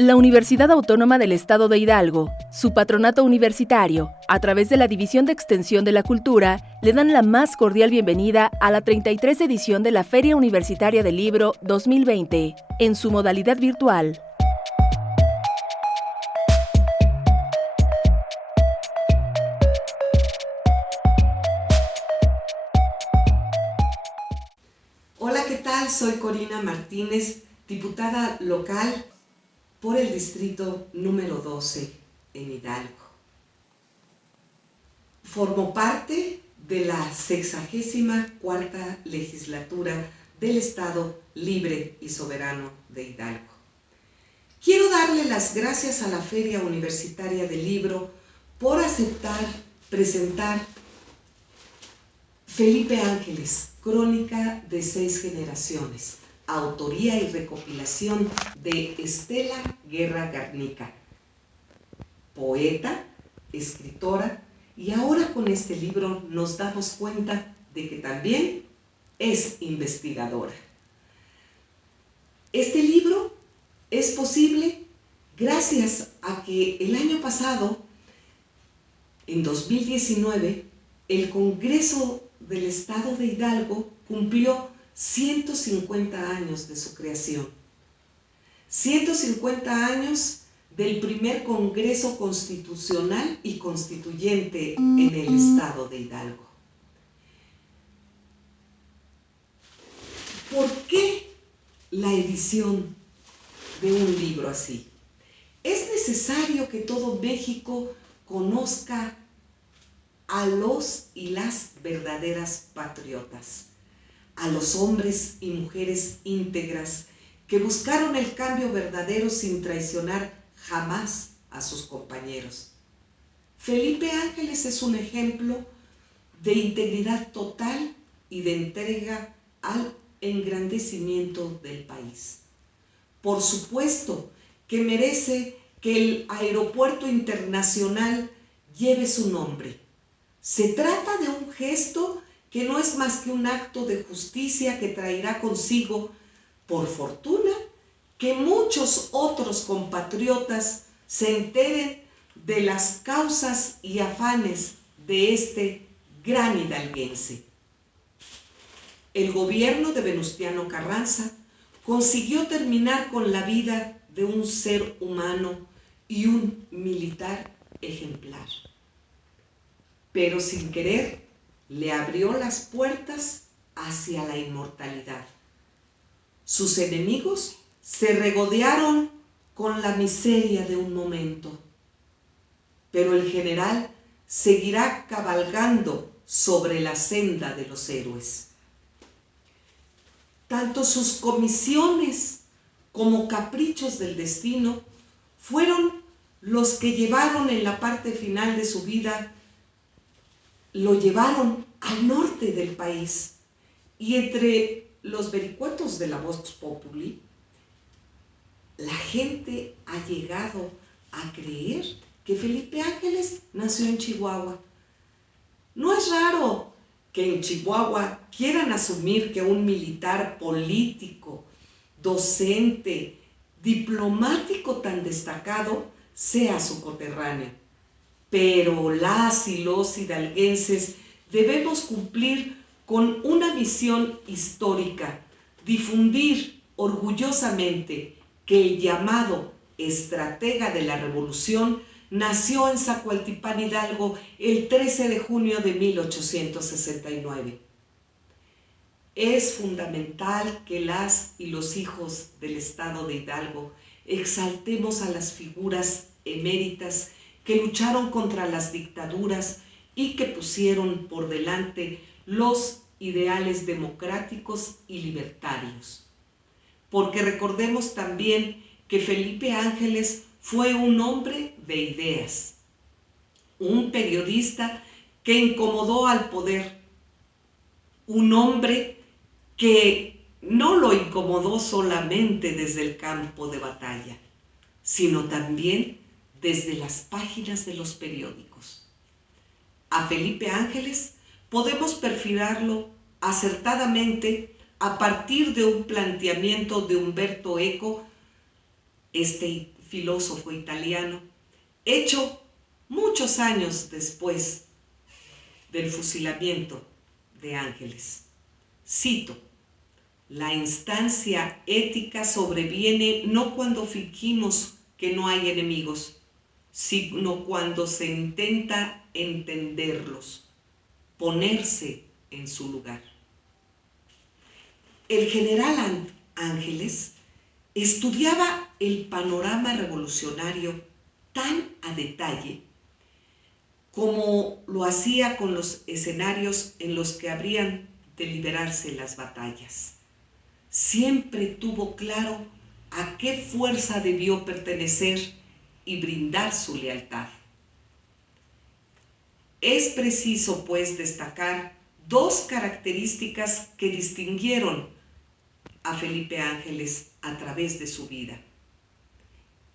La Universidad Autónoma del Estado de Hidalgo, su patronato universitario, a través de la División de Extensión de la Cultura, le dan la más cordial bienvenida a la 33 edición de la Feria Universitaria del Libro 2020, en su modalidad virtual. Hola, ¿qué tal? Soy Corina Martínez, diputada local por el distrito número 12 en Hidalgo. Formo parte de la 64ª legislatura del Estado Libre y Soberano de Hidalgo. Quiero darle las gracias a la Feria Universitaria del Libro por aceptar presentar Felipe Ángeles, Crónica de 6 generaciones, autoría y recopilación de Estela Guerra Garnica, poeta, escritora, y ahora con este libro nos damos cuenta de que también es investigadora. Este libro es posible gracias a que el año pasado, en 2019, el Congreso del Estado de Hidalgo cumplió 150 años de su creación. 150 años del primer Congreso Constitucional y Constituyente en el Estado de Hidalgo. ¿Por qué la edición de un libro así? Es necesario que todo México conozca a los y las verdaderas patriotas, a los hombres y mujeres íntegras que buscaron el cambio verdadero sin traicionar jamás a sus compañeros. Felipe Ángeles es un ejemplo de integridad total y de entrega al engrandecimiento del país. Por supuesto que merece que el aeropuerto internacional lleve su nombre. Se trata de un gesto que no es más que un acto de justicia que traerá consigo, por fortuna, que muchos otros compatriotas se enteren de las causas y afanes de este gran hidalguense. El gobierno de Venustiano Carranza consiguió terminar con la vida de un ser humano y un militar ejemplar, pero sin querer le abrió las puertas hacia la inmortalidad. Sus enemigos se regodearon con la miseria de un momento, pero el general seguirá cabalgando sobre la senda de los héroes. Tanto sus comisiones como caprichos del destino fueron los que llevaron en la parte final de su vida, lo llevaron al norte del país, y entre los vericuetos de la Vox Populi, la gente ha llegado a creer que Felipe Ángeles nació en Chihuahua. No es raro que en Chihuahua quieran asumir que un militar político, docente, diplomático tan destacado sea su coterráneo. Pero las y los hidalguenses debemos cumplir con una misión histórica: difundir orgullosamente que el llamado estratega de la Revolución nació en Zacualtipán, Hidalgo, el 13 de junio de 1869. Es fundamental que las y los hijos del Estado de Hidalgo exaltemos a las figuras eméritas que lucharon contra las dictaduras y que pusieron por delante los ideales democráticos y libertarios. Porque recordemos también que Felipe Ángeles fue un hombre de ideas, un periodista que incomodó al poder, un hombre que no lo incomodó solamente desde el campo de batalla, sino también desde las páginas de los periódicos. A Felipe Ángeles podemos perfilarlo acertadamente a partir de un planteamiento de Humberto Eco. Este filósofo italiano, hecho muchos años después del fusilamiento de Ángeles. Cito: la instancia ética sobreviene no cuando fingimos que no hay enemigos, sino cuando se intenta entenderlos, ponerse en su lugar. El general Ángeles estudiaba el panorama revolucionario tan a detalle como lo hacía con los escenarios en los que habrían de librarse las batallas. Siempre tuvo claro a qué fuerza debió pertenecer y brindar su lealtad. Es preciso, pues, destacar dos características que distinguieron a Felipe Ángeles a través de su vida.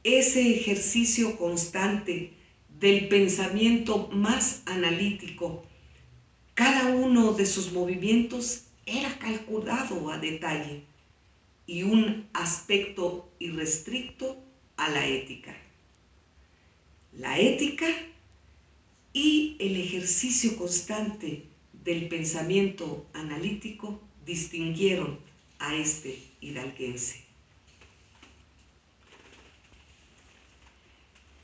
Ese ejercicio constante del pensamiento más analítico. Cada uno de sus movimientos era calculado a detalle, y un aspecto irrestricto a la ética. La ética y el ejercicio constante del pensamiento analítico distinguieron a este hidalguense.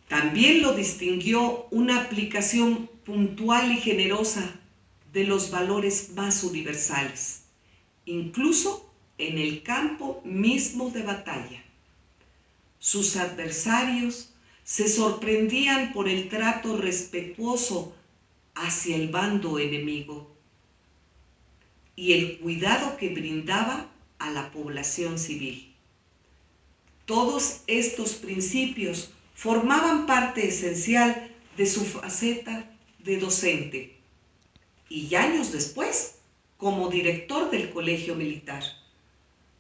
También lo distinguió una aplicación puntual y generosa de los valores más universales, incluso en el campo mismo de batalla. Sus adversarios se sorprendían por el trato respetuoso hacia el bando enemigo y el cuidado que brindaba a la población civil. Todos estos principios formaban parte esencial de su faceta de docente y años después como director del Colegio Militar.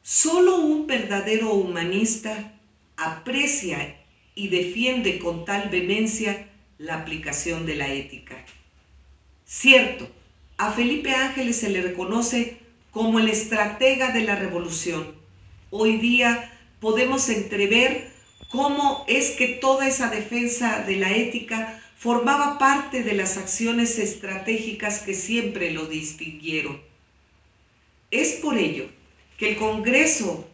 Solo un verdadero humanista aprecia y defiende con tal vehemencia la aplicación de la ética. Cierto, a Felipe Ángeles se le reconoce como el estratega de la revolución. Hoy día podemos entrever cómo es que toda esa defensa de la ética formaba parte de las acciones estratégicas que siempre lo distinguieron. Es por ello que el Congreso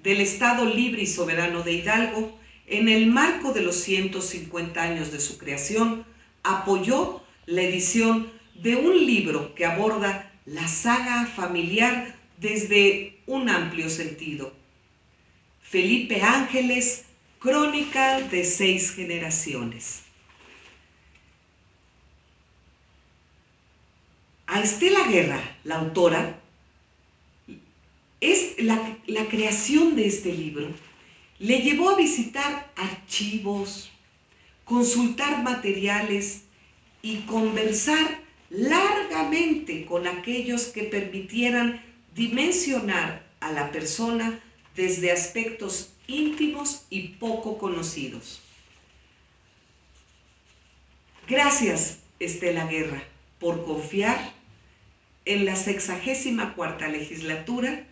del Estado Libre y Soberano de Hidalgo, en el marco de los 150 años de su creación, apoyó la edición de un libro que aborda la saga familiar desde un amplio sentido. Felipe Ángeles, Crónica de 6 generaciones. A Estela Guerra, la autora, la creación de este libro le llevó a visitar archivos, consultar materiales y conversar largamente con aquellos que permitieran dimensionar a la persona desde aspectos íntimos y poco conocidos. Gracias, Estela Guerra, por confiar en la 64ª legislatura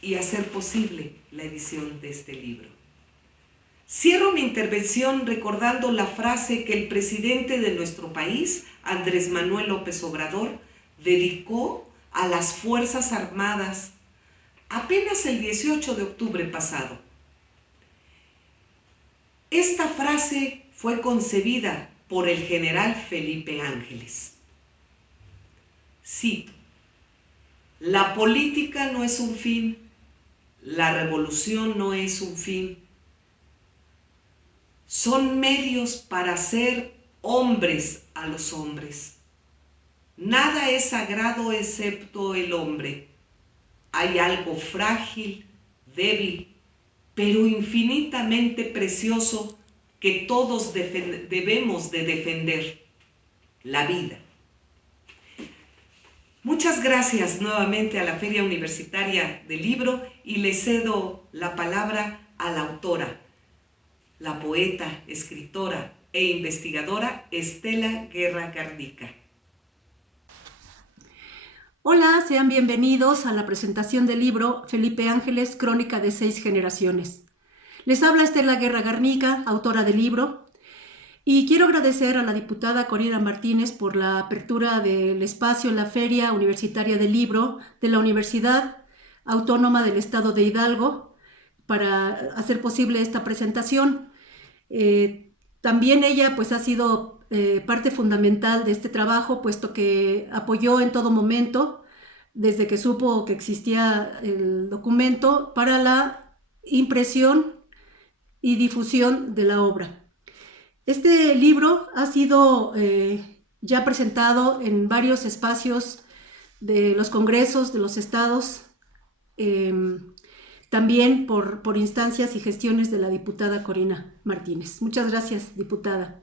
y hacer posible la edición de este libro. Cierro mi intervención recordando la frase que el presidente de nuestro país, Andrés Manuel López Obrador, dedicó a las Fuerzas Armadas apenas el 18 de octubre pasado. Esta frase fue concebida por el general Felipe Ángeles. Cito: la política no es un fin, la revolución no es un fin. Son medios para hacer hombres a los hombres. Nada es sagrado excepto el hombre. Hay algo frágil, débil, pero infinitamente precioso que todos debemos de defender: la vida. Muchas gracias nuevamente a la Feria Universitaria del Libro y le cedo la palabra a la autora, la poeta, escritora e investigadora Estela Guerra Garnica. Hola, sean bienvenidos a la presentación del libro Felipe Ángeles, Crónica de 6 generaciones. Les habla Estela Guerra Garnica, autora del libro, y quiero agradecer a la diputada Corina Martínez por la apertura del espacio en la Feria Universitaria del Libro de la Universidad Autónoma del Estado de Hidalgo para hacer posible esta presentación. También ella pues ha sido parte fundamental de este trabajo, puesto que apoyó en todo momento, desde que supo que existía el documento, para la impresión y difusión de la obra. Este libro ha sido ya presentado en varios espacios de los congresos de los estados, también por instancias y gestiones de la diputada Corina Martínez. Muchas gracias, diputada.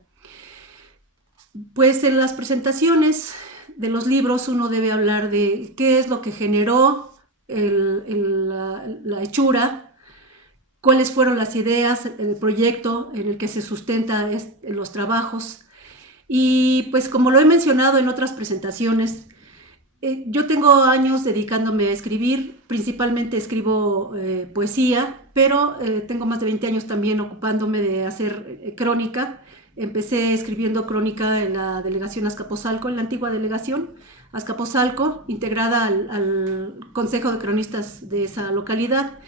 Pues en las presentaciones de los libros uno debe hablar de qué es lo que generó la hechura, cuáles fueron las ideas, el proyecto en el que se sustenta los trabajos. Y pues como lo he mencionado en otras presentaciones, yo tengo años dedicándome a escribir, principalmente escribo poesía, pero tengo más de 20 años también ocupándome de hacer crónica. Empecé escribiendo crónica en la delegación Azcapotzalco, en la antigua delegación Azcapotzalco, integrada al Consejo de Cronistas de esa localidad.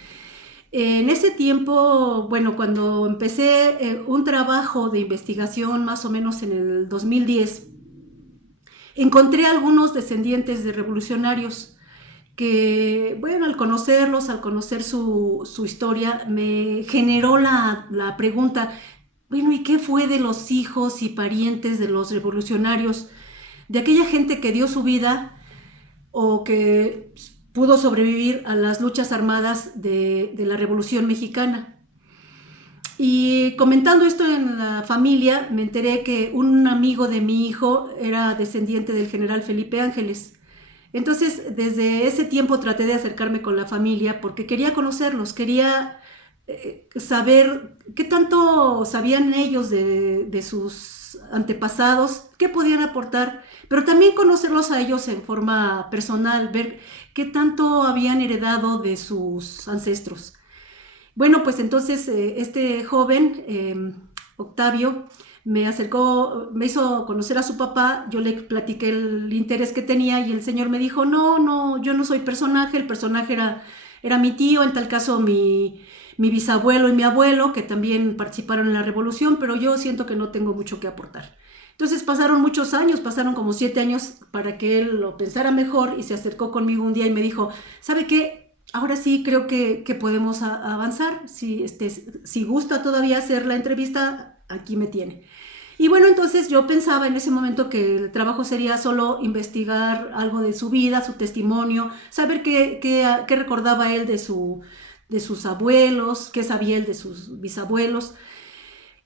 En ese tiempo, bueno, cuando empecé un trabajo de investigación más o menos en el 2010, encontré algunos descendientes de revolucionarios que, bueno, al conocerlos, al conocer su historia, me generó la pregunta, bueno, ¿y qué fue de los hijos y parientes de los revolucionarios, de aquella gente que dio su vida o que pudo sobrevivir a las luchas armadas de la Revolución Mexicana? Y comentando esto en la familia, me enteré que un amigo de mi hijo era descendiente del general Felipe Ángeles. Entonces, desde ese tiempo traté de acercarme con la familia porque quería conocerlos, quería saber qué tanto sabían ellos de sus antepasados, qué podían aportar, pero también conocerlos a ellos en forma personal, ver qué tanto habían heredado de sus ancestros. Bueno, pues entonces este joven, Octavio, me hizo conocer a su papá. Yo le platiqué el interés que tenía y el señor me dijo, no, yo no soy personaje, el personaje era mi tío, en tal caso mi bisabuelo y mi abuelo, que también participaron en la revolución, pero yo siento que no tengo mucho que aportar. Entonces pasaron muchos años, pasaron como 7 años para que él lo pensara mejor y se acercó conmigo un día y me dijo, ¿sabe qué? Ahora sí creo que podemos avanzar. Si gusta todavía hacer la entrevista, aquí me tiene. Y bueno, entonces yo pensaba en ese momento que el trabajo sería solo investigar algo de su vida, su testimonio, saber qué recordaba él de sus abuelos, qué sabía él de sus bisabuelos.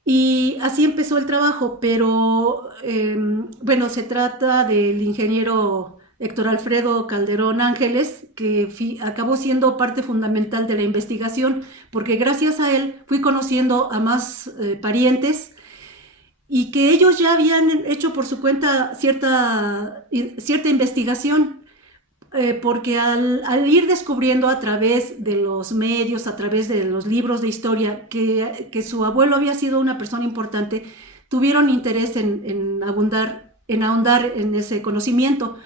Y así empezó el trabajo, pero bueno, se trata del ingeniero Héctor Alfredo Calderón Ángeles, que acabó siendo parte fundamental de la investigación, porque gracias a él fui conociendo a más parientes y que ellos ya habían hecho por su cuenta cierta investigación, porque al ir descubriendo a través de los medios, a través de los libros de historia, que su abuelo había sido una persona importante, tuvieron interés en ahondar en ese conocimiento.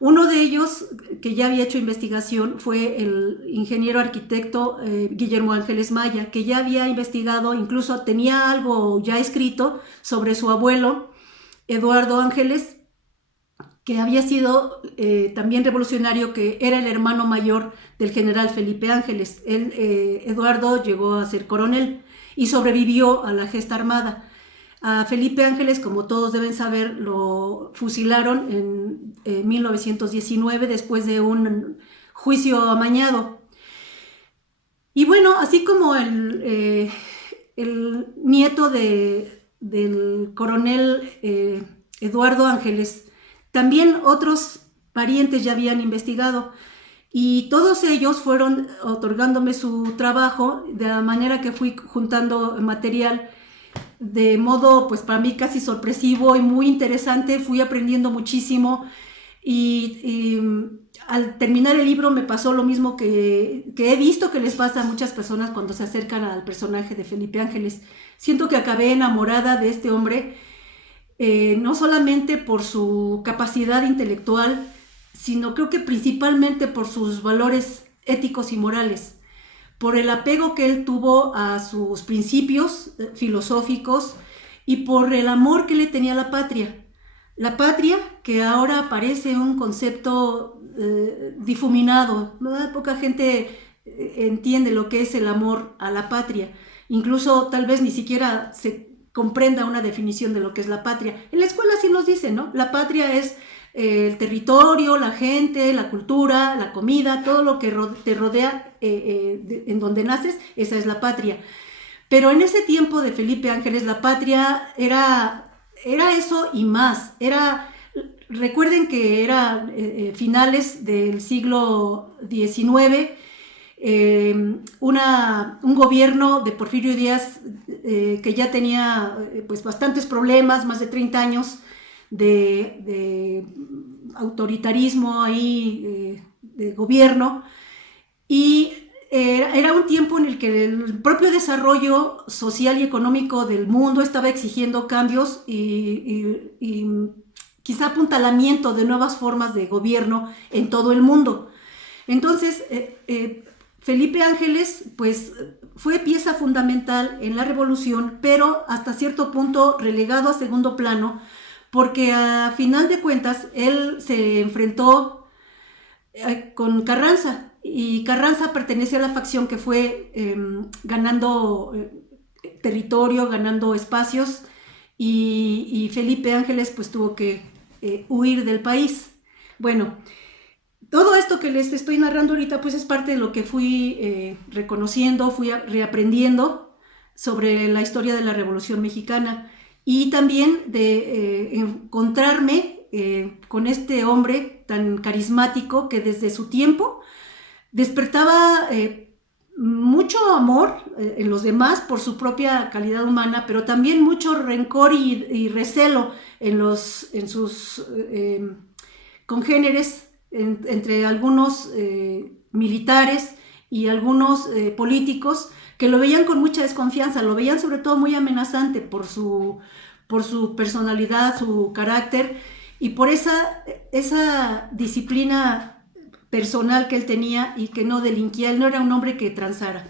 Uno de ellos, que ya había hecho investigación, fue el ingeniero arquitecto Guillermo Ángeles Maya, que ya había investigado, incluso tenía algo ya escrito sobre su abuelo, Eduardo Ángeles, que había sido también revolucionario, que era el hermano mayor del general Felipe Ángeles. Eduardo llegó a ser coronel y sobrevivió a la gesta armada. A Felipe Ángeles, como todos deben saber, lo fusilaron en 1919 después de un juicio amañado. Y bueno, así como el nieto del coronel Eduardo Ángeles, también otros parientes ya habían investigado y todos ellos fueron otorgándome su trabajo, de la manera que fui juntando material de modo, pues para mí casi sorpresivo y muy interesante. Fui aprendiendo muchísimo y al terminar el libro me pasó lo mismo que he visto que les pasa a muchas personas cuando se acercan al personaje de Felipe Ángeles. Siento que acabé enamorada de este hombre, no solamente por su capacidad intelectual, sino creo que principalmente por sus valores éticos y morales, por el apego que él tuvo a sus principios filosóficos y por el amor que le tenía a la patria. La patria, que ahora parece un concepto difuminado, ¿no? Poca gente entiende lo que es el amor a la patria. Incluso tal vez ni siquiera se comprenda una definición de lo que es la patria. En la escuela sí nos dicen, ¿no? La patria es el territorio, la gente, la cultura, la comida, todo lo que te rodea en donde naces, esa es la patria. Pero en ese tiempo de Felipe Ángeles, la patria era eso y más. Recuerden que era finales del siglo XIX, un gobierno de Porfirio Díaz que ya tenía pues bastantes problemas, más de 30 años de autoritarismo ahí, de gobierno, y era un tiempo en el que el propio desarrollo social y económico del mundo estaba exigiendo cambios y quizá apuntalamiento de nuevas formas de gobierno en todo el mundo. Entonces, Felipe Ángeles pues fue pieza fundamental en la revolución, pero hasta cierto punto relegado a segundo plano, porque a final de cuentas él se enfrentó con Carranza, y Carranza pertenece a la facción que fue ganando territorio, ganando espacios, y Felipe Ángeles pues tuvo que huir del país. Bueno, todo esto que les estoy narrando ahorita pues es parte de lo que fui reconociendo, fui reaprendiendo sobre la historia de la Revolución Mexicana, y también de encontrarme con este hombre tan carismático que desde su tiempo despertaba mucho amor en los demás por su propia calidad humana, pero también mucho rencor y recelo en sus congéneres, entre algunos militares y algunos políticos que lo veían con mucha desconfianza, lo veían sobre todo muy amenazante por su personalidad, su carácter, y por esa disciplina personal que él tenía y que no delinquía. Él no era un hombre que transara.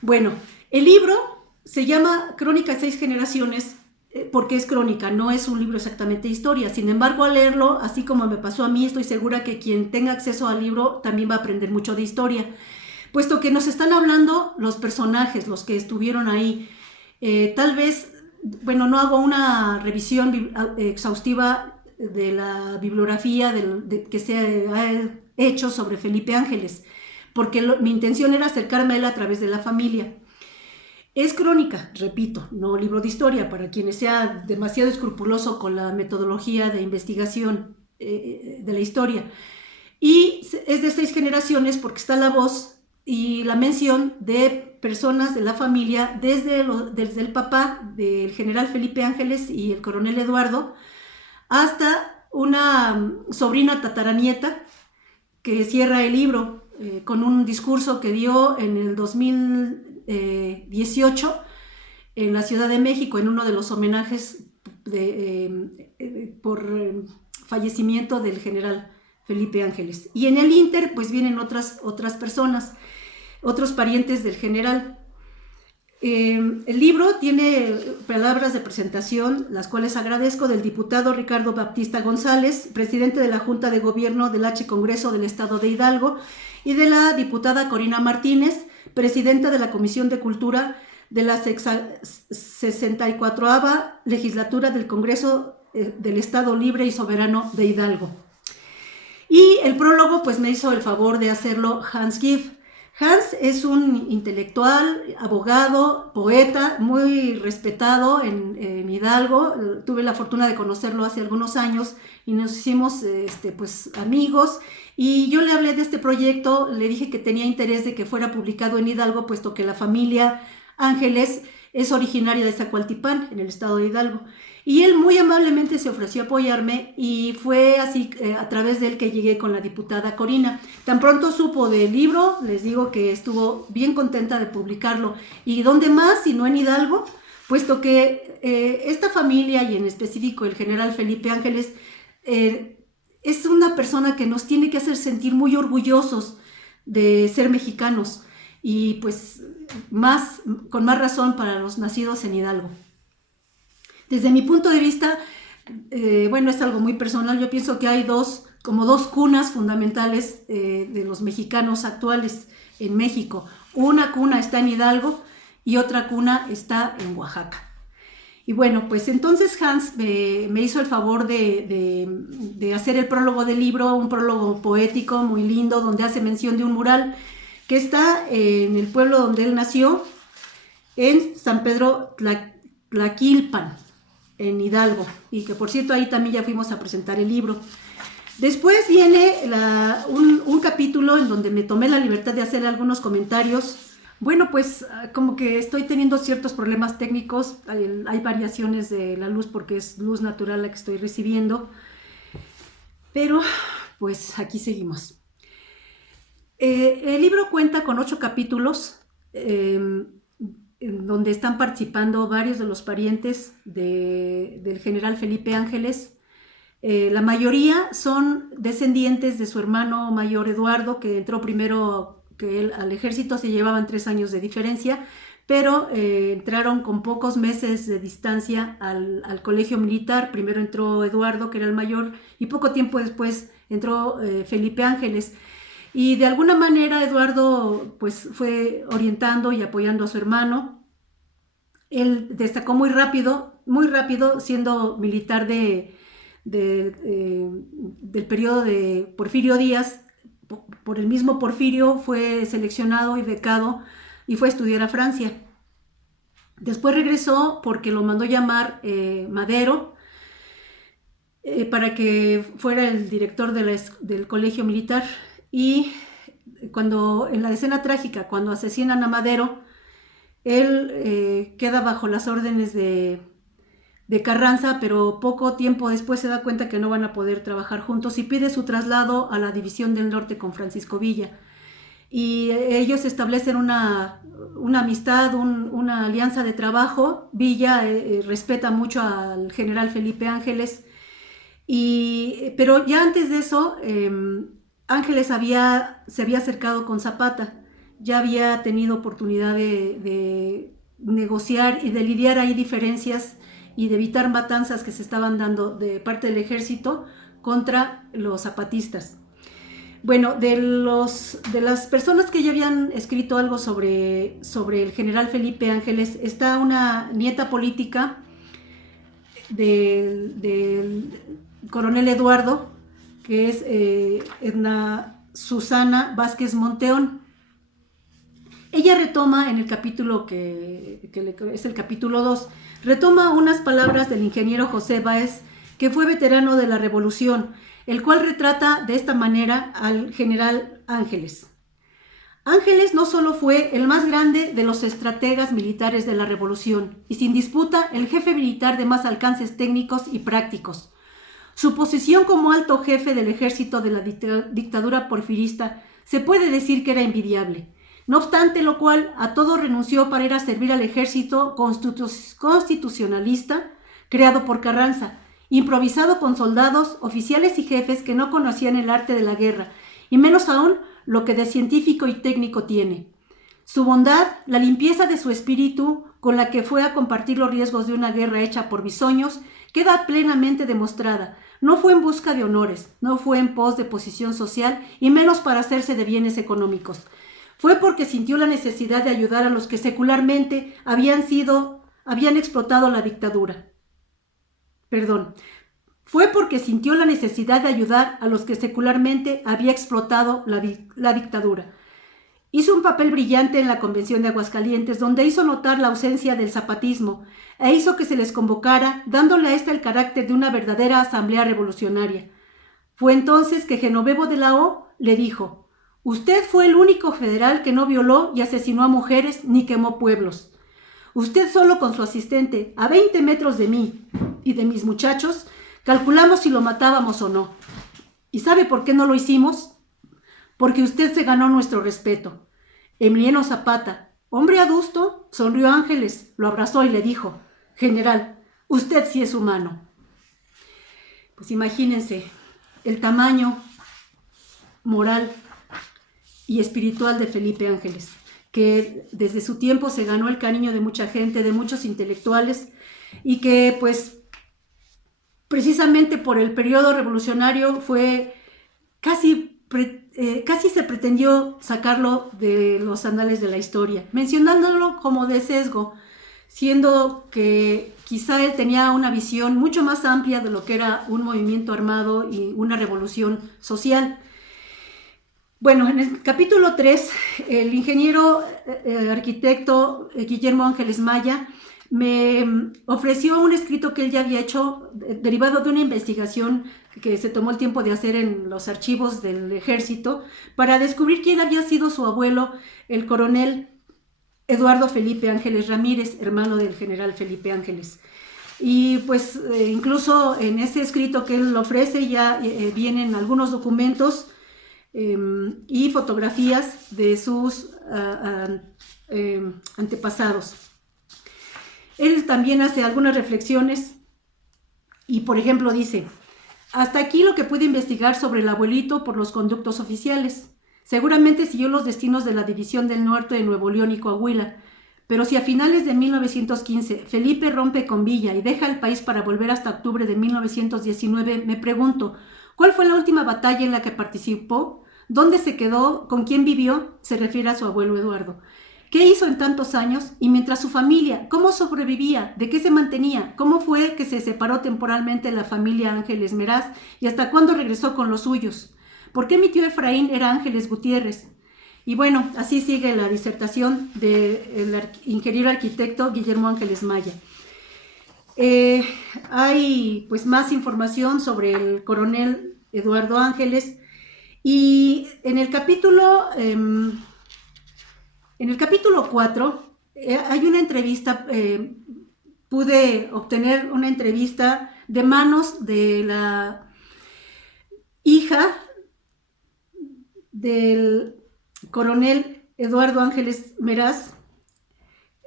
Bueno, el libro se llama Crónica de 6 generaciones porque es crónica, no es un libro exactamente de historia. Sin embargo, al leerlo, así como me pasó a mí, estoy segura que quien tenga acceso al libro también va a aprender mucho de historia, puesto que nos están hablando los personajes, los que estuvieron ahí. Tal vez, bueno, no hago una revisión exhaustiva de la bibliografía que se ha hecho sobre Felipe Ángeles, porque mi intención era acercarme a él a través de la familia. Es crónica, repito, no libro de historia, para quienes sea demasiado escrupuloso con la metodología de investigación de la historia. Y es de 6 generaciones porque está la voz y la mención de personas de la familia, desde el papá del general Felipe Ángeles y el coronel Eduardo, hasta una sobrina tataranieta que cierra el libro con un discurso que dio en el 2018 en la Ciudad de México, en uno de los homenajes por fallecimiento del general Felipe Ángeles. Y en el Inter pues vienen otras personas, otros parientes del general. El libro tiene palabras de presentación, las cuales agradezco, del diputado Ricardo Baptista González, presidente de la Junta de Gobierno del H. Congreso del Estado de Hidalgo, y de la diputada Corina Martínez, presidenta de la Comisión de Cultura de la 64ª Legislatura del Congreso del Estado Libre y Soberano de Hidalgo. Y el prólogo pues me hizo el favor de hacerlo Hans Giff. Hans es un intelectual, abogado, poeta, muy respetado en Hidalgo. Tuve la fortuna de conocerlo hace algunos años y nos hicimos pues, amigos. Y yo le hablé de este proyecto, le dije que tenía interés de que fuera publicado en Hidalgo, puesto que la familia Ángeles es originaria de Zacualtipán, en el estado de Hidalgo. Y él muy amablemente se ofreció a apoyarme y fue así a través de él que llegué con la diputada Corina. Tan pronto supo del libro, les digo que estuvo bien contenta de publicarlo. ¿Y dónde más, si no en Hidalgo? Puesto que esta familia, y en específico el general Felipe Ángeles, es una persona que nos tiene que hacer sentir muy orgullosos de ser mexicanos. Y pues con más razón para los nacidos en Hidalgo. Desde mi punto de vista, bueno, es algo muy personal, yo pienso que hay como dos cunas fundamentales de los mexicanos actuales en México. Una cuna está en Hidalgo y otra cuna está en Oaxaca. Y bueno, pues entonces Hans me hizo el favor de hacer el prólogo del libro, un prólogo poético muy lindo, donde hace mención de un mural que está en el pueblo donde él nació, en San Pedro Tlaquilpan, en Hidalgo, y que por cierto ahí también ya fuimos a presentar el libro. Después viene un capítulo en donde me tomé la libertad de hacer algunos comentarios. Bueno, pues como que estoy teniendo ciertos problemas técnicos, hay variaciones de la luz porque es luz natural la que estoy recibiendo, pero pues aquí seguimos. El libro cuenta con 8 capítulos, donde están participando varios de los parientes del general Felipe Ángeles. La mayoría son descendientes de su hermano mayor Eduardo, que entró primero que él al ejército, se llevaban 3 años de diferencia, pero entraron con pocos meses de distancia al colegio militar. Primero entró Eduardo, que era el mayor, y poco tiempo después entró Felipe Ángeles. Y de alguna manera Eduardo pues fue orientando y apoyando a su hermano. Él destacó muy rápido siendo militar del periodo de Porfirio Díaz. Por el mismo Porfirio fue seleccionado y becado y fue a estudiar a Francia. Después regresó porque lo mandó llamar Madero para que fuera el director del colegio militar. Y en la escena trágica, cuando asesinan a Madero, él queda bajo las órdenes de Carranza, pero poco tiempo después se da cuenta que no van a poder trabajar juntos y pide su traslado a la División del Norte con Francisco Villa. Y ellos establecen una amistad, una alianza de trabajo. Villa respeta mucho al general Felipe Ángeles, pero ya antes de eso Ángeles se había acercado con Zapata, ya había tenido oportunidad de negociar y de lidiar ahí diferencias y de evitar matanzas que se estaban dando de parte del ejército contra los zapatistas. Bueno, de las personas que ya habían escrito algo sobre el general Felipe Ángeles, está una nieta política del coronel Eduardo, que es Edna Susana Vázquez Monteón. Ella retoma en el capítulo que es el capítulo 2, retoma unas palabras del ingeniero José Báez, que fue veterano de la Revolución, el cual retrata de esta manera al general Ángeles. Ángeles no solo fue el más grande de los estrategas militares de la Revolución, y sin disputa el jefe militar de más alcances técnicos y prácticos. Su posición como alto jefe del ejército de la dictadura porfirista se puede decir que era envidiable. No obstante lo cual, a todo renunció para ir a servir al ejército constitucionalista creado por Carranza, improvisado con soldados, oficiales y jefes que no conocían el arte de la guerra, y menos aún lo que de científico y técnico tiene. Su bondad, la limpieza de su espíritu, con la que fue a compartir los riesgos de una guerra hecha por bisoños, queda plenamente demostrada. No fue en busca de honores, no fue en pos de posición social y menos para hacerse de bienes económicos. Fue porque sintió la necesidad de ayudar a los que secularmente habían explotado la dictadura. Fue porque sintió la necesidad de ayudar a los que secularmente había explotado la dictadura. Hizo un papel brillante en la Convención de Aguascalientes, donde hizo notar la ausencia del zapatismo e hizo que se les convocara, dándole a esta el carácter de una verdadera asamblea revolucionaria. Fue entonces que Genovevo de la O le dijo: «Usted fue el único federal que no violó y asesinó a mujeres ni quemó pueblos. Usted solo con su asistente, a 20 metros de mí y de mis muchachos, calculamos si lo matábamos o no. ¿Y sabe por qué no lo hicimos? Porque usted se ganó nuestro respeto. Emiliano Zapata, hombre adusto, sonrió a Ángeles, lo abrazó y le dijo: General, usted sí es humano. Pues imagínense el tamaño moral y espiritual de Felipe Ángeles, que desde su tiempo se ganó el cariño de mucha gente, de muchos intelectuales, y que pues precisamente por el periodo revolucionario fue casi se pretendió sacarlo de los anales de la historia, mencionándolo como de sesgo, siendo que quizá él tenía una visión mucho más amplia de lo que era un movimiento armado y una revolución social. Bueno, en el capítulo 3, el ingeniero arquitecto Guillermo Ángeles Maya me ofreció un escrito que él ya había hecho, derivado de una investigación que se tomó el tiempo de hacer en los archivos del ejército, para descubrir quién había sido su abuelo, el coronel Eduardo Felipe Ángeles Ramírez, hermano del general Felipe Ángeles. Y pues incluso en ese escrito que él ofrece ya vienen algunos documentos y fotografías de sus antepasados. Él también hace algunas reflexiones y, por ejemplo, dice: hasta aquí lo que pude investigar sobre el abuelito por los conductos oficiales. Seguramente siguió los destinos de la División del Norte de Nuevo León y Coahuila, pero si a finales de 1915 Felipe rompe con Villa y deja el país para volver hasta octubre de 1919, me pregunto, ¿cuál fue la última batalla en la que participó? ¿Dónde se quedó? ¿Con quién vivió? Se refiere a su abuelo Eduardo. ¿Qué hizo en tantos años? Y mientras su familia, ¿cómo sobrevivía? ¿De qué se mantenía? ¿Cómo fue que se separó temporalmente la familia Ángeles Meraz? ¿Y hasta cuándo regresó con los suyos? ¿Por qué mi tío Efraín era Ángeles Gutiérrez? Y bueno, así sigue la disertación del ingeniero arquitecto Guillermo Ángeles Maya. Hay pues más información sobre el coronel Eduardo Ángeles, y en el capítulo 4 hay una entrevista, pude obtener una entrevista de manos de la hija del coronel Eduardo Ángeles Meraz,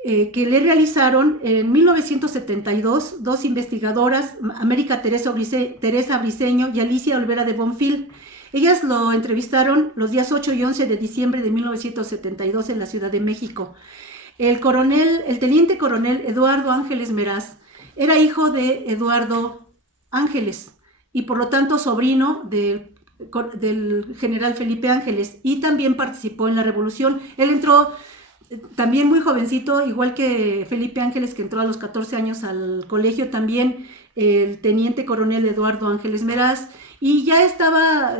que le realizaron en 1972 dos investigadoras, América Teresa Briceño y Alicia Olvera de Bonfil. Ellas lo entrevistaron los días 8 y 11 de diciembre de 1972 en la Ciudad de México. El teniente coronel Eduardo Ángeles Meraz era hijo de Eduardo Ángeles y por lo tanto sobrino del general Felipe Ángeles, y también participó en la revolución. Él entró también muy jovencito, igual que Felipe Ángeles, que entró a los 14 años al colegio, también el teniente coronel Eduardo Ángeles Meraz, y ya estaba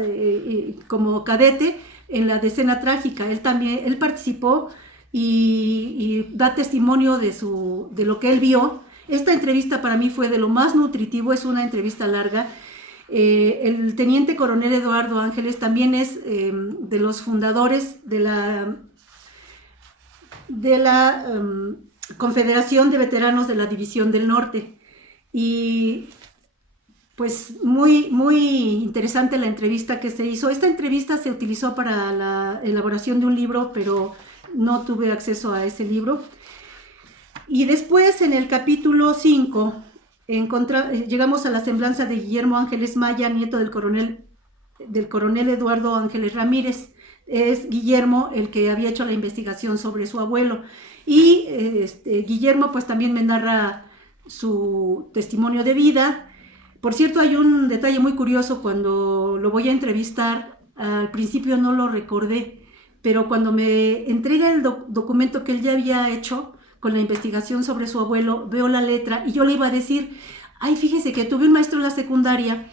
como cadete en la Decena Trágica. Él participó y da testimonio de lo que él vio. Esta entrevista para mí fue de lo más nutritivo, es una entrevista larga. El teniente coronel Eduardo Ángeles también es de los fundadores de la Confederación de Veteranos de la División del Norte, y pues muy, muy interesante la entrevista que se hizo. Esta entrevista se utilizó para la elaboración de un libro, pero no tuve acceso a ese libro. Y después, en el capítulo 5, llegamos a la semblanza de Guillermo Ángeles Maya, nieto del coronel Eduardo Ángeles Ramírez. Es Guillermo el que había hecho la investigación sobre su abuelo. Y Guillermo pues también me narra su testimonio de vida. Por cierto, hay un detalle muy curioso. Cuando lo voy a entrevistar, al principio no lo recordé, pero cuando me entrega el documento que él ya había hecho con la investigación sobre su abuelo, veo la letra y yo le iba a decir: ay, fíjese que tuve un maestro en la secundaria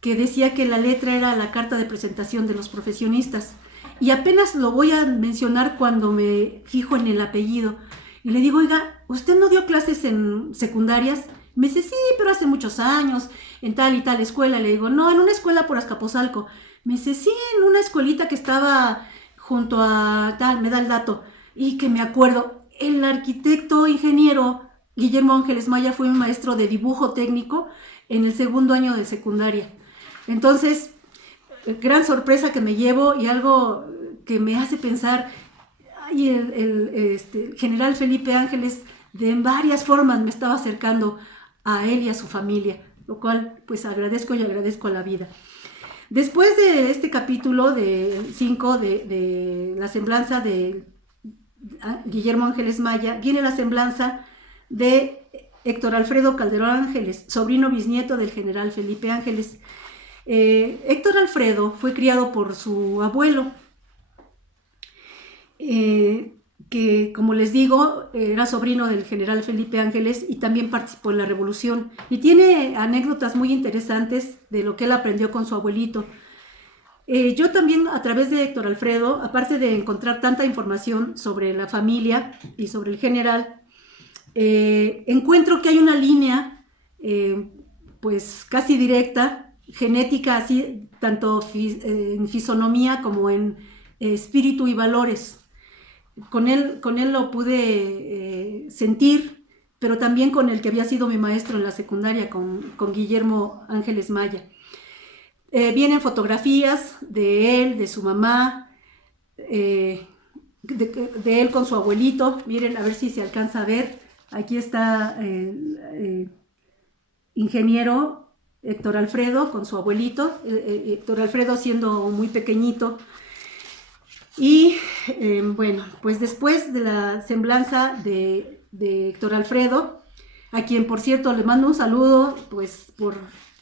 que decía que la letra era la carta de presentación de los profesionistas, y apenas lo voy a mencionar cuando me fijo en el apellido y le digo: oiga, ¿usted no dio clases en secundarias? Me dice: sí, pero hace muchos años, en tal y tal escuela. Le digo: no, en una escuela por Azcapotzalco. Me dice: sí, en una escuelita que estaba junto a tal, me da el dato. Y que me acuerdo, el arquitecto ingeniero Guillermo Ángeles Maya fue mi maestro de dibujo técnico en el segundo año de secundaria. Entonces, gran sorpresa que me llevo y algo que me hace pensar, ay, el general Felipe Ángeles de varias formas me estaba acercando a él y a su familia, lo cual pues agradezco y agradezco a la vida. Después de este capítulo de 5 de la semblanza de Guillermo Ángeles Maya, viene la semblanza de Héctor Alfredo Calderón Ángeles, sobrino bisnieto del general Felipe Ángeles. Héctor Alfredo fue criado por su abuelo, que, como les digo, era sobrino del general Felipe Ángeles y también participó en la revolución. Y tiene anécdotas muy interesantes de lo que él aprendió con su abuelito. Yo también, a través de Héctor Alfredo, aparte de encontrar tanta información sobre la familia y sobre el general, encuentro que hay una línea, pues casi directa, genética, así, tanto en fisonomía como en espíritu y valores. Con él lo pude sentir, pero también con el que había sido mi maestro en la secundaria, con Guillermo Ángeles Maya. Vienen fotografías de él, de su mamá, de él con su abuelito. Miren, a ver si se alcanza a ver. Aquí está el ingeniero Héctor Alfredo con su abuelito, Héctor Alfredo siendo muy pequeñito. Y bueno, pues después de la semblanza de Héctor Alfredo, a quien por cierto le mando un saludo, pues por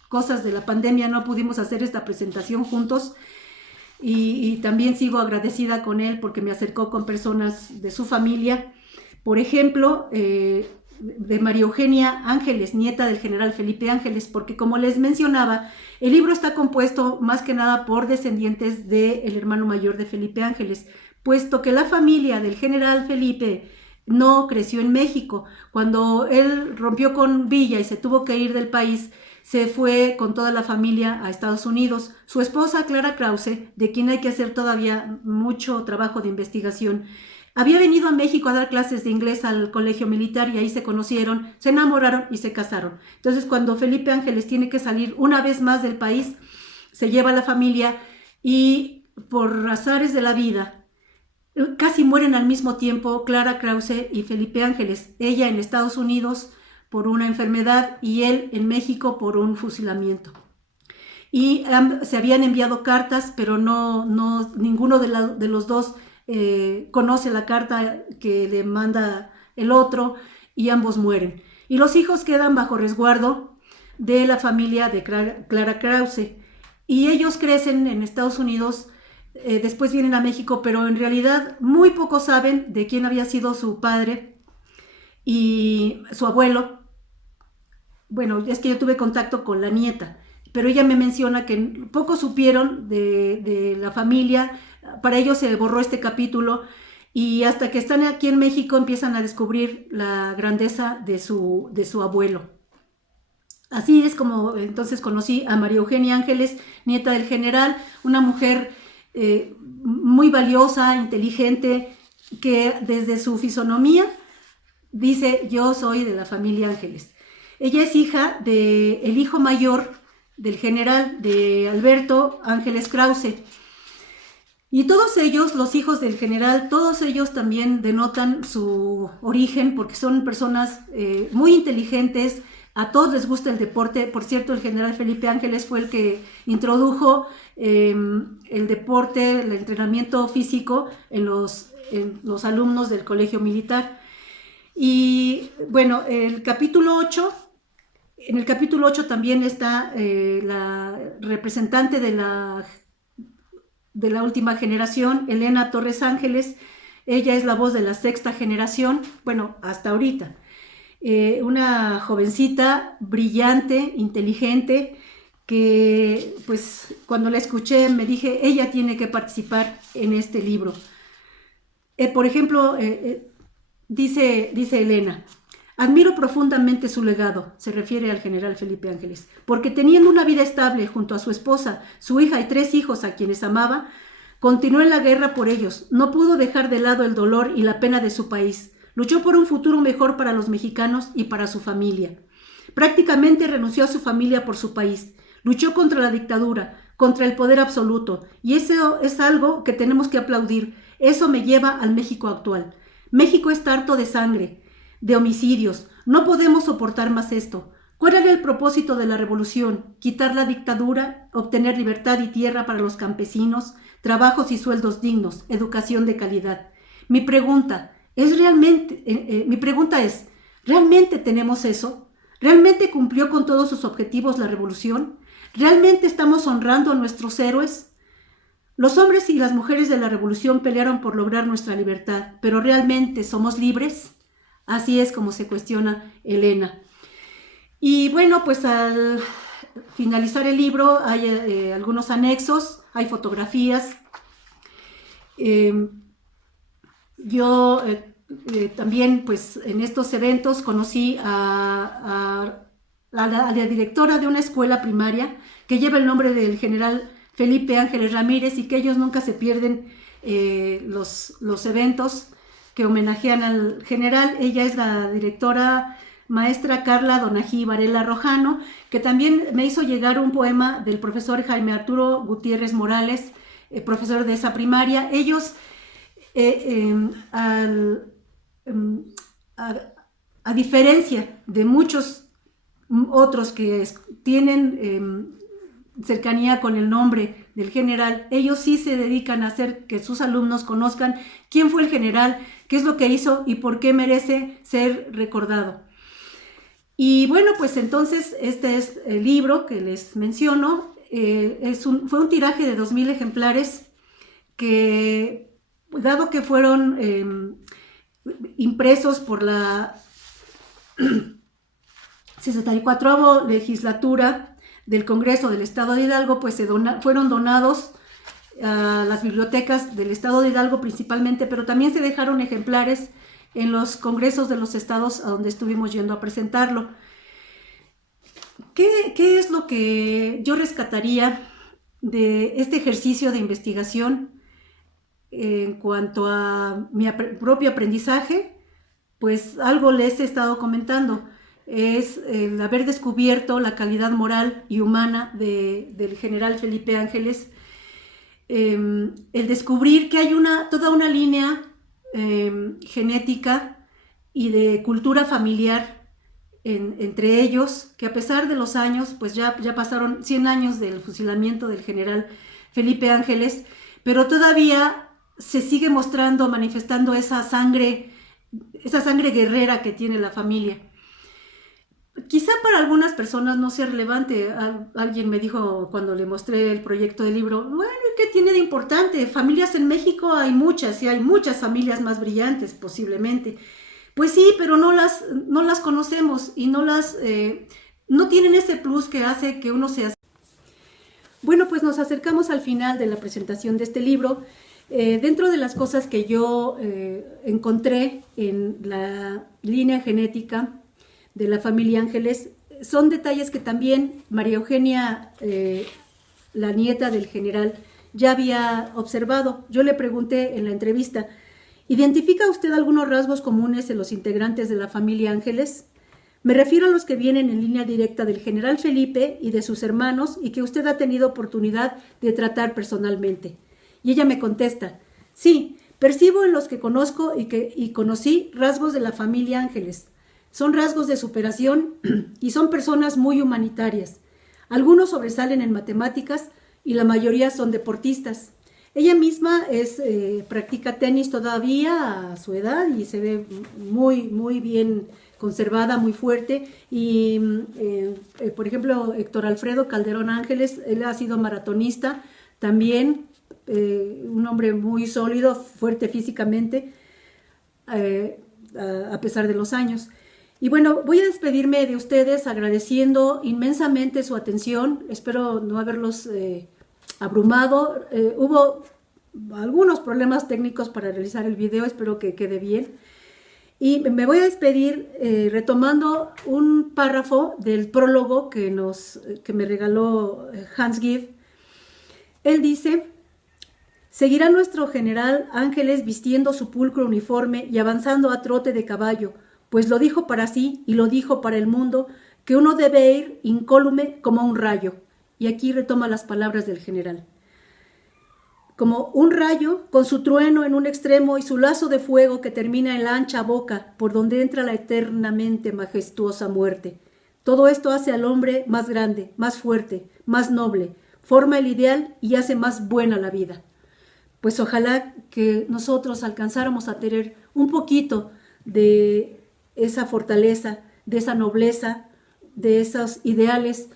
cosas de la pandemia no pudimos hacer esta presentación juntos, y también sigo agradecida con él porque me acercó con personas de su familia. Por ejemplo, de María Eugenia Ángeles, nieta del general Felipe Ángeles, porque como les mencionaba, el libro está compuesto más que nada por descendientes del hermano mayor de Felipe Ángeles, puesto que la familia del general Felipe no creció en México. Cuando él rompió con Villa y se tuvo que ir del país, se fue con toda la familia a Estados Unidos. Su esposa, Clara Krause, de quien hay que hacer todavía mucho trabajo de investigación, había venido a México a dar clases de inglés al colegio militar y ahí se conocieron, se enamoraron y se casaron. Entonces, cuando Felipe Ángeles tiene que salir una vez más del país, se lleva a la familia y por azares de la vida, casi mueren al mismo tiempo Clara Krause y Felipe Ángeles. Ella en Estados Unidos por una enfermedad y él en México por un fusilamiento. Y se habían enviado cartas, pero ninguno de los dos conoce la carta que le manda el otro y ambos mueren. Y los hijos quedan bajo resguardo de la familia de Clara Krause. Y ellos crecen en Estados Unidos, después vienen a México, pero en realidad muy pocos saben de quién había sido su padre y su abuelo. Bueno, es que yo tuve contacto con la nieta, pero ella me menciona que pocos supieron de la familia. Para ellos se borró este capítulo y hasta que están aquí en México empiezan a descubrir la grandeza de su abuelo. Así es como entonces conocí a María Eugenia Ángeles, nieta del general, una mujer muy valiosa, inteligente, que desde su fisonomía dice: yo soy de la familia Ángeles. Ella es hija del hijo mayor del general, de Alberto Ángeles Krause. Y todos ellos, los hijos del general, todos ellos también denotan su origen porque son personas muy inteligentes. A todos les gusta el deporte. Por cierto, el general Felipe Ángeles fue el que introdujo el deporte, el entrenamiento físico en los alumnos del colegio militar. Y bueno, en el capítulo 8 también está la representante de la última generación, Elena Torres Ángeles. Ella es la voz de la sexta generación, bueno, hasta ahorita. Una jovencita brillante, inteligente, que pues cuando la escuché me dije: ella tiene que participar en este libro. Por ejemplo, dice Elena: admiro profundamente su legado, se refiere al general Felipe Ángeles, porque teniendo una vida estable junto a su esposa, su hija y 3 hijos a quienes amaba, continuó en la guerra por ellos. No pudo dejar de lado el dolor y la pena de su país. Luchó por un futuro mejor para los mexicanos y para su familia. Prácticamente renunció a su familia por su país. Luchó contra la dictadura, contra el poder absoluto, y eso es algo que tenemos que aplaudir. Eso me lleva al México actual. México está harto de sangre, de homicidios. No podemos soportar más esto. ¿Cuál era el propósito de la revolución? Quitar la dictadura, obtener libertad y tierra para los campesinos, trabajos y sueldos dignos, educación de calidad. Mi pregunta es, ¿realmente tenemos eso? ¿Realmente cumplió con todos sus objetivos la revolución? ¿Realmente estamos honrando a nuestros héroes? Los hombres y las mujeres de la revolución pelearon por lograr nuestra libertad, pero ¿realmente somos libres? Así es como se cuestiona Elena. Y bueno, pues al finalizar el libro hay algunos anexos, hay fotografías. Yo también pues en estos eventos conocí a la directora de una escuela primaria que lleva el nombre del general Felipe Ángeles Ramírez, y que ellos nunca se pierden los eventos que homenajean al general. Ella es la directora maestra Carla Donají Varela Rojano, que también me hizo llegar un poema del profesor Jaime Arturo Gutiérrez Morales, profesor de esa primaria. Ellos, a diferencia de muchos otros que tienen cercanía con el nombre del general, ellos sí se dedican a hacer que sus alumnos conozcan quién fue el general, qué es lo que hizo y por qué merece ser recordado. Y bueno, pues entonces este es el libro que les menciono. Fue un tiraje de 2,000 ejemplares que, dado que fueron impresos por la 64ª legislatura del Congreso del Estado de Hidalgo, pues fueron donados a las bibliotecas del Estado de Hidalgo principalmente, pero también se dejaron ejemplares en los congresos de los estados a donde estuvimos yendo a presentarlo. ¿Qué es lo que yo rescataría de este ejercicio de investigación en cuanto a mi propio aprendizaje? Pues algo les he estado comentando. Es el haber descubierto la calidad moral y humana del general Felipe Ángeles, el descubrir que hay toda una línea genética y de cultura familiar entre ellos, que a pesar de los años, pues ya pasaron 100 años del fusilamiento del general Felipe Ángeles, pero todavía se sigue mostrando, manifestando esa sangre guerrera que tiene la familia. Quizá para algunas personas no sea relevante. Alguien me dijo cuando le mostré el proyecto del libro, bueno, ¿qué tiene de importante? Familias en México hay muchas, y hay muchas familias más brillantes posiblemente. Pues sí, pero no las conocemos y no tienen ese plus que hace que uno sea. Bueno, pues nos acercamos al final de la presentación de este libro. Dentro de las cosas que yo encontré en la línea genética de la familia Ángeles, son detalles que también María Eugenia, la nieta del general, ya había observado. Yo le pregunté en la entrevista, ¿identifica usted algunos rasgos comunes en los integrantes de la familia Ángeles? Me refiero a los que vienen en línea directa del general Felipe y de sus hermanos y que usted ha tenido oportunidad de tratar personalmente. Y ella me contesta, sí, percibo en los que conozco y conocí rasgos de la familia Ángeles. Son rasgos de superación y son personas muy humanitarias. Algunos sobresalen en matemáticas y la mayoría son deportistas. Ella misma practica tenis todavía a su edad y se ve muy, muy bien conservada, muy fuerte. Y, por ejemplo, Héctor Alfredo Calderón Ángeles, él ha sido maratonista también, un hombre muy sólido, fuerte físicamente, a pesar de los años. Y bueno, voy a despedirme de ustedes agradeciendo inmensamente su atención. Espero no haberlos abrumado. Hubo algunos problemas técnicos para realizar el video, espero que quede bien. Y me voy a despedir retomando un párrafo del prólogo que me regaló Hans Giff. Él dice, Seguirá nuestro general Ángeles vistiendo su pulcro uniforme y avanzando a trote de caballo, pues lo dijo para sí y lo dijo para el mundo, que uno debe ir incólume como un rayo. Y aquí retoma las palabras del general. Como un rayo, con su trueno en un extremo y su lazo de fuego que termina en la ancha boca, por donde entra la eternamente majestuosa muerte. Todo esto hace al hombre más grande, más fuerte, más noble, forma el ideal y hace más buena la vida. Pues ojalá que nosotros alcanzáramos a tener un poquito de esa fortaleza, de esa nobleza, de esos ideales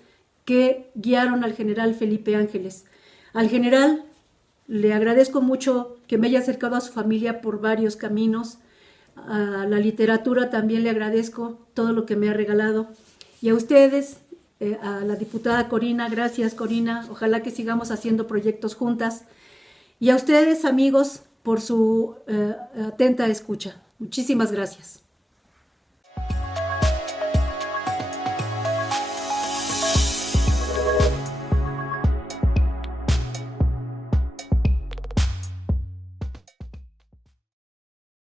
que guiaron al general Felipe Ángeles. Al general le agradezco mucho que me haya acercado a su familia por varios caminos. A la literatura también le agradezco todo lo que me ha regalado. Y a ustedes, a la diputada Corina, gracias Corina, ojalá que sigamos haciendo proyectos juntas. Y a ustedes, amigos, por su atenta escucha. Muchísimas gracias.